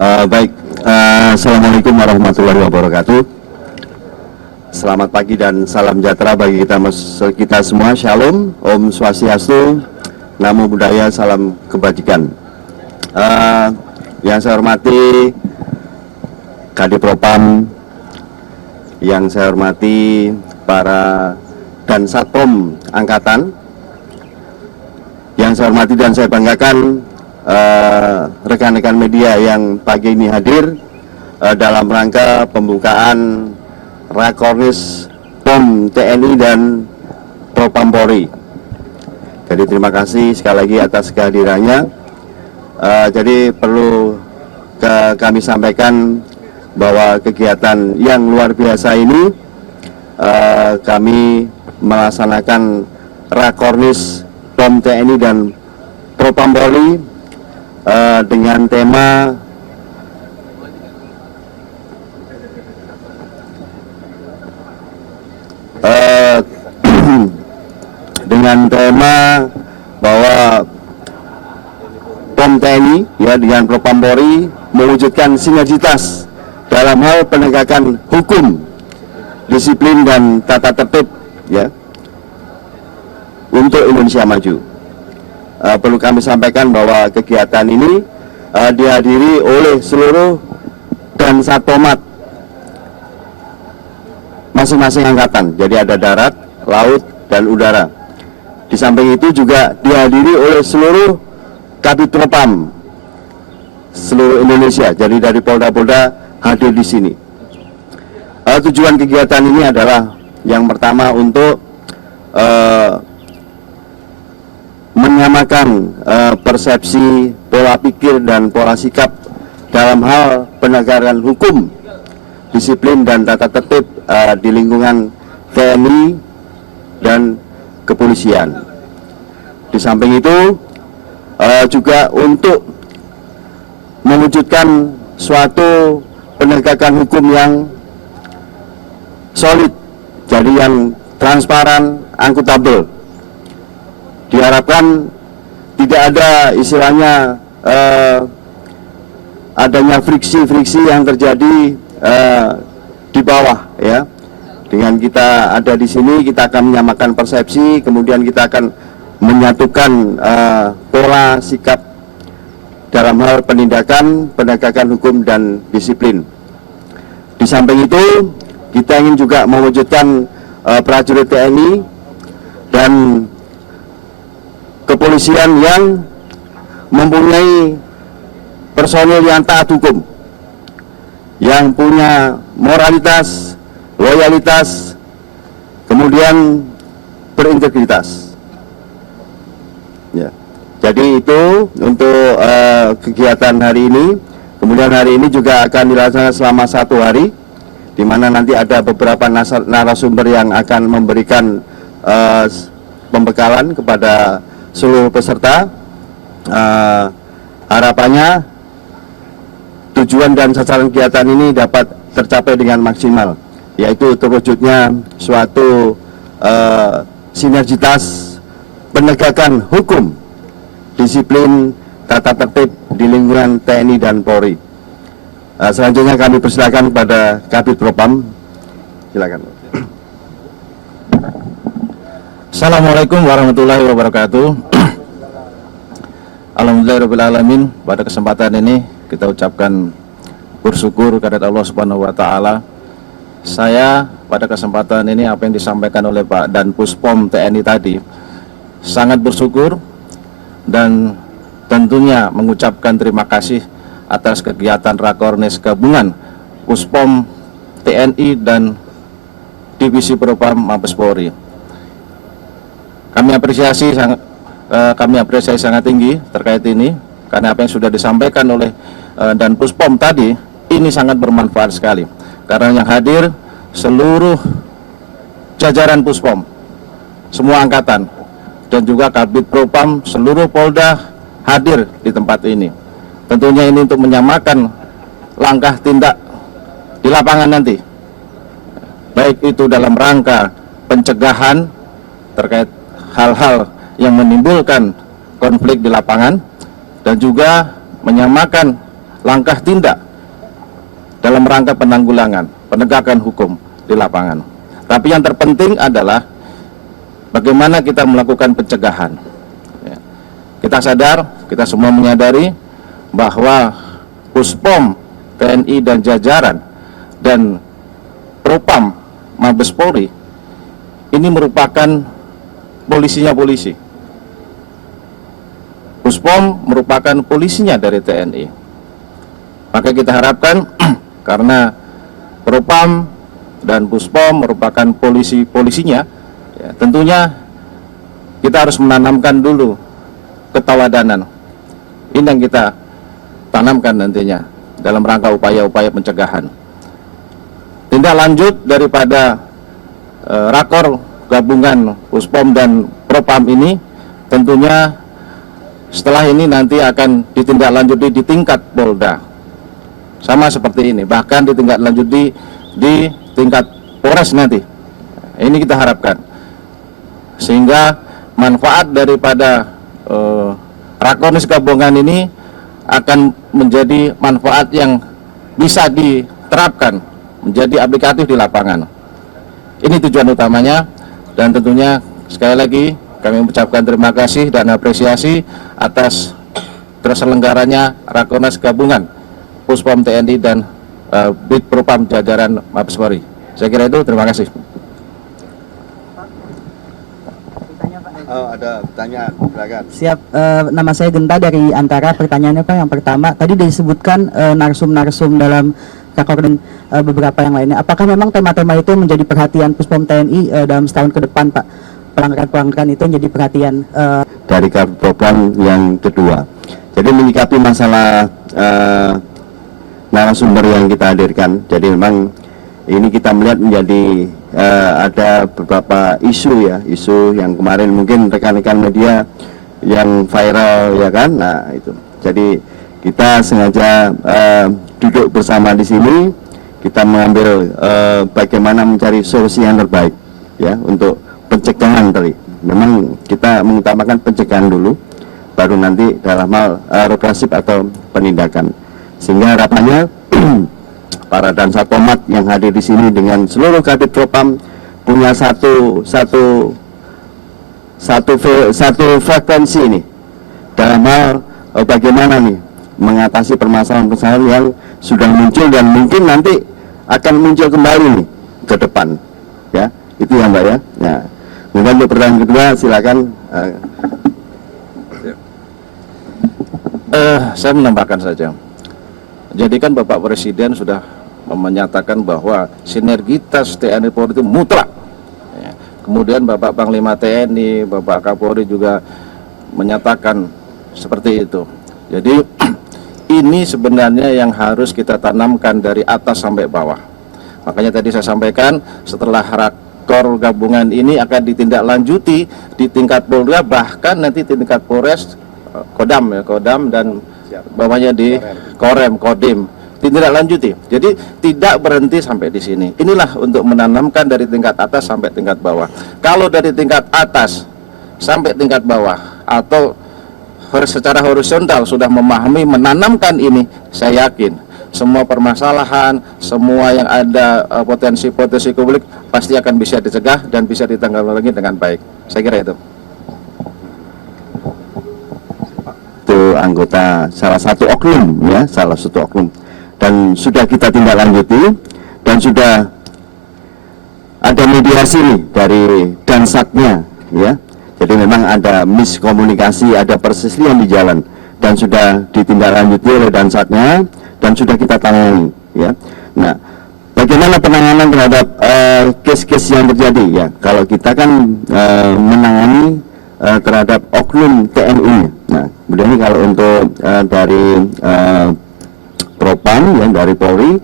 Baik, Assalamualaikum warahmatullahi wabarakatuh. Selamat pagi dan salam sejahtera bagi kita semua. Shalom, Om Swastiastu, Namo Buddhaya, salam kebajikan. Yang saya hormati Kadif Propam, yang saya hormati para dan Satpom Angkatan, yang saya hormati dan saya banggakan rekan-rekan media yang pagi ini hadir dalam rangka pembukaan Rakornis POM TNI dan Propam Polri. Jadi terima kasih sekali lagi atas kehadirannya. Jadi perlu kami sampaikan bahwa kegiatan yang luar biasa ini kami melaksanakan Rakornis POM TNI dan Propam Polri dengan tema bahwa POM TNI dengan Propam Polri mewujudkan sinergitas dalam hal penegakan hukum, disiplin dan tata tertib untuk Indonesia maju. Perlu kami sampaikan bahwa kegiatan ini dihadiri oleh seluruh dan Satpomat masing-masing angkatan. Jadi ada darat, laut, dan udara. Di samping itu juga dihadiri oleh seluruh Kabid Propam seluruh Indonesia. Jadi dari Polda-Polda hadir di sini. Tujuan kegiatan ini adalah yang pertama untuk menyamakan persepsi, pola pikir dan pola sikap dalam hal penegakan hukum, disiplin dan tata tertib di lingkungan TNI dan kepolisian. Di samping itu juga untuk mewujudkan suatu penegakan hukum yang solid, jadi yang transparan, akuntabel. Diharapkan tidak ada istilahnya adanya friksi-friksi yang terjadi di bawah ya. Dengan kita ada di sini, kita akan menyamakan persepsi, kemudian kita akan menyatukan pola sikap dalam hal penindakan, penegakan hukum dan disiplin. Di samping itu, kita ingin juga mewujudkan prajurit TNI dan kepolisian yang mempunyai personil yang taat hukum, yang punya moralitas, loyalitas, kemudian berintegritas. Ya. Jadi itu untuk kegiatan hari ini. Kemudian hari ini juga akan dilaksanakan selama 1 hari, di mana nanti ada beberapa narasumber yang akan memberikan pembekalan kepada seluruh peserta. Harapannya tujuan dan sasaran kegiatan ini dapat tercapai dengan maksimal, yaitu terwujudnya suatu sinergitas penegakan hukum, disiplin, tata tertib di lingkungan TNI dan Polri. Selanjutnya kami persilakan kepada Kabid Propam. Silakan. Assalamualaikum warahmatullahi wabarakatuh. Alhamdulillahirrahmanirrahim. Pada kesempatan ini kita ucapkan bersyukur kepada Allah Subhanahu wa Ta'ala. Saya pada kesempatan ini apa yang disampaikan oleh Pak Danpus POM TNI tadi sangat bersyukur dan tentunya mengucapkan terima kasih atas kegiatan Rakornis gabungan Puspom TNI dan Divisi Propam Mabes Polri. Kami apresiasi sangat tinggi terkait ini, karena apa yang sudah disampaikan oleh Danpus POM tadi ini sangat bermanfaat sekali, karena yang hadir seluruh jajaran Puspom, semua angkatan, dan juga Kabid Propam seluruh Polda hadir di tempat ini. Tentunya ini untuk menyamakan langkah tindak di lapangan nanti, baik itu dalam rangka pencegahan terkait hal-hal yang menimbulkan konflik di lapangan, dan juga menyamakan langkah tindak dalam rangka penanggulangan, penegakan hukum di lapangan. Tapi yang terpenting adalah bagaimana kita melakukan pencegahan. Ya. Kita sadar, kita semua menyadari bahwa Puspom TNI dan jajaran dan Propam Mabes Polri ini merupakan polisinya polisi. Puspom merupakan polisinya dari TNI. Maka kita harapkan karena Propam dan Puspom merupakan polisinya, ya, tentunya kita harus menanamkan dulu keteladanan. Ini yang kita tanamkan nantinya dalam rangka upaya-upaya pencegahan. Tindak lanjut daripada rakor gabungan Puspom dan Propam ini tentunya setelah ini nanti akan ditindaklanjuti di tingkat Polda, sama seperti ini, bahkan ditindaklanjuti di tingkat Polres nanti. Ini kita harapkan sehingga manfaat daripada rakornis gabungan ini akan menjadi manfaat yang bisa diterapkan, menjadi aplikatif di lapangan. Ini tujuan utamanya, dan tentunya sekali lagi kami mengucapkan terima kasih dan apresiasi atas terselenggaranya rakornas gabungan Puspom TNI dan Bid Propam jajaran Mabes Polri. Saya kira itu, terima kasih. Oh, ada pertanyaan, silakan. Siap, nama saya Genta dari Antara. Pertanyaannya Pak, yang pertama, tadi disebutkan narsum-narsum dalam rakor dan beberapa yang lainnya. Apakah memang tema-tema itu menjadi perhatian Puspom TNI dalam setahun ke depan, Pak? Pelanggaran-pelanggaran itu menjadi perhatian Dari Propam yang kedua. Jadi menyikapi masalah narasumber yang kita hadirkan. Jadi memang ini kita melihat menjadi ada beberapa isu ya, isu yang kemarin mungkin rekan-rekan media yang viral ya kan. Nah itu. Jadi kita sengaja duduk bersama di sini, kita mengambil bagaimana mencari solusi yang terbaik ya untuk pencegahan tadi. Memang kita mengutamakan pencegahan dulu, baru nanti dalam hal represif atau penindakan. Sehingga harapannya para Dansa Komat yang hadir di sini dengan seluruh Kadif Propam punya satu frekuensi ini dalam hal bagaimana nih mengatasi permasalahan-permasalahan yang sudah muncul dan mungkin nanti akan muncul kembali nih ke depan ya. Itu ya Mbak ya. Nah, kemudian untuk pertanyaan kedua silakan. Saya menambahkan saja. Jadi kan Bapak Presiden sudah menyatakan bahwa sinergitas TNI Polri itu mutlak. Ya. Kemudian Bapak Panglima TNI, Bapak Kapolri juga menyatakan seperti itu. Jadi ini sebenarnya yang harus kita tanamkan dari atas sampai bawah. Makanya tadi saya sampaikan setelah rakor gabungan ini akan ditindaklanjuti di tingkat Polda, bahkan nanti tingkat Polres, Kodam ya, Kodam dan bawahnya di Korem, Kodim, ditindaklanjuti. Jadi tidak berhenti sampai di sini. Inilah untuk menanamkan dari tingkat atas sampai tingkat bawah. Kalau dari tingkat atas sampai tingkat bawah atau secara horizontal sudah memahami, menanamkan ini, saya yakin semua permasalahan, semua yang ada potensi-potensi konflik pasti akan bisa dicegah dan bisa ditanggulangi dengan baik. Saya kira itu. Itu anggota salah satu oknum ya, salah satu oknum, dan sudah kita tindak lanjuti dan sudah ada mediasi nih dari Dansatnya ya. Jadi memang ada miskomunikasi, ada perselisihan di jalan dan sudah ditindaklanjuti oleh Dansatnya dan sudah kita tangani ya. Nah, bagaimana penanganan terhadap case-case yang terjadi ya? Kalau kita kan menangani terhadap oknum TNI. Nah, kemudian kalau untuk dari Propam ya, dari Polri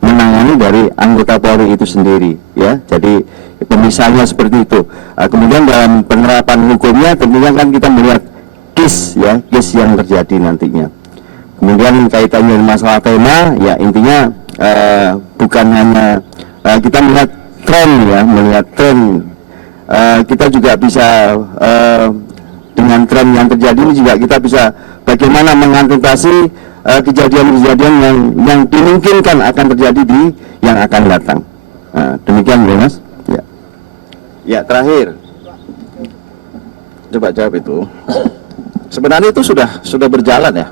menangani dari anggota Polri itu sendiri ya. Jadi pemisahnya seperti itu. Kemudian dalam penerapan hukumnya tentunya kan kita melihat case ya, case yang terjadi nantinya. Kemudian kaitannya dengan masalah tema ya, intinya bukan hanya kita melihat tren ya, melihat tren. Kita juga bisa dengan tren yang terjadi ini juga kita bisa bagaimana mengantisipasi kejadian-kejadian yang dimungkinkan akan terjadi di yang akan datang. Demikian ya Mas. Ya. Ya, terakhir. Coba jawab itu. Sebenarnya itu sudah berjalan ya.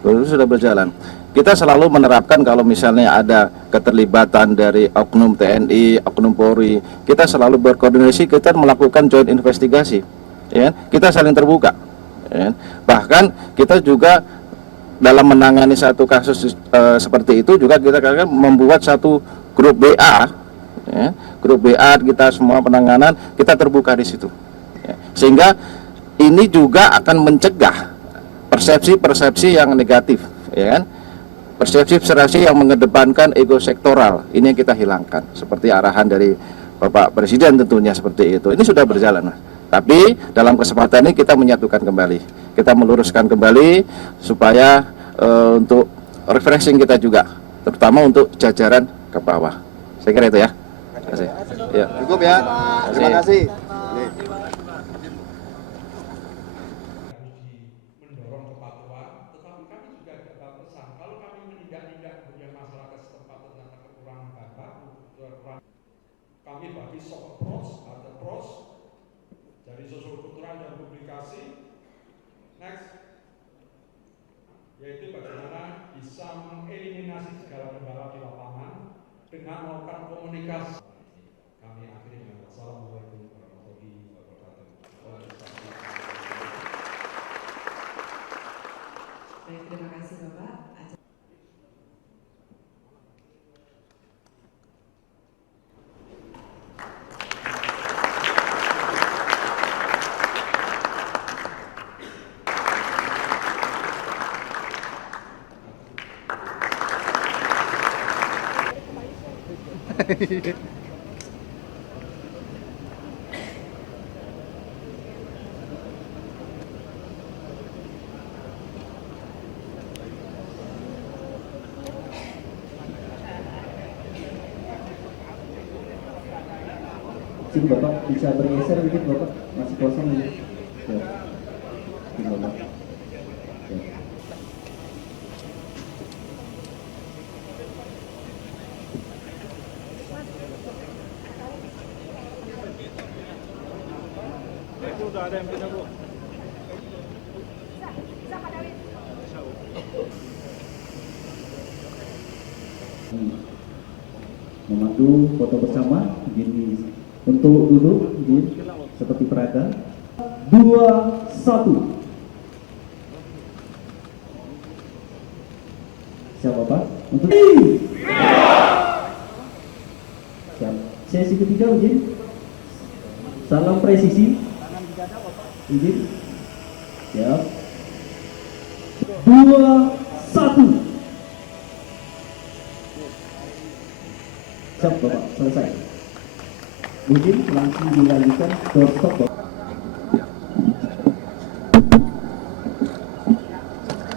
Itu sudah berjalan. Kita selalu menerapkan kalau misalnya ada keterlibatan dari oknum TNI, oknum Polri, kita selalu berkoordinasi, kita melakukan joint investigasi. Ya, kita saling terbuka. Ya. Bahkan kita juga dalam menangani satu kasus seperti itu juga kita akan membuat satu grup BA, ya, grup BA kita semua penanganan kita terbuka di situ, ya. Sehingga ini juga akan mencegah persepsi-persepsi yang negatif, ya kan? Persepsi-persepsi yang mengedepankan ego sektoral ini yang kita hilangkan, seperti arahan dari Bapak Presiden tentunya seperti itu. Ini sudah berjalan, Mas. Tapi dalam kesempatan ini kita menyatukan kembali, kita meluruskan kembali supaya untuk refreshing kita juga, terutama untuk jajaran ke bawah. Saya kira itu ya. Terima kasih. Ya. Cukup ya. Terima kasih. Mendorong kepatuhan, tetapi kami juga dapat pesan kalau kami menindak-nindak kemudian masyarakat setempat ternyata kekurangan bahan baku, kami bagi soft approach, hard approach dari sosiokultural dan publikasi. Next, yaitu bagaimana bisa mengeliminasi segala kendala di lapangan dengan melakukan komunikasi. Kami akhiri dengan wassalamualaikum warahmatullahi wabarakatuh. Baik, terima kasih Bapak. Sini Bapak bisa bergeser dikit Bapak, masih kosong ini. Ya. Sini Bapak. Ya. Memandu foto bersama, begini. Untuk duduk, begini, seperti perada. 2, 1. Siap Bapak? Untuk siap. Sesi ketiga, begini. Salam presisi. Begini. Siap. 2, 1. Siap Bapak, selesai. Mungkin langsung dilanjutkan doorstop Bapak.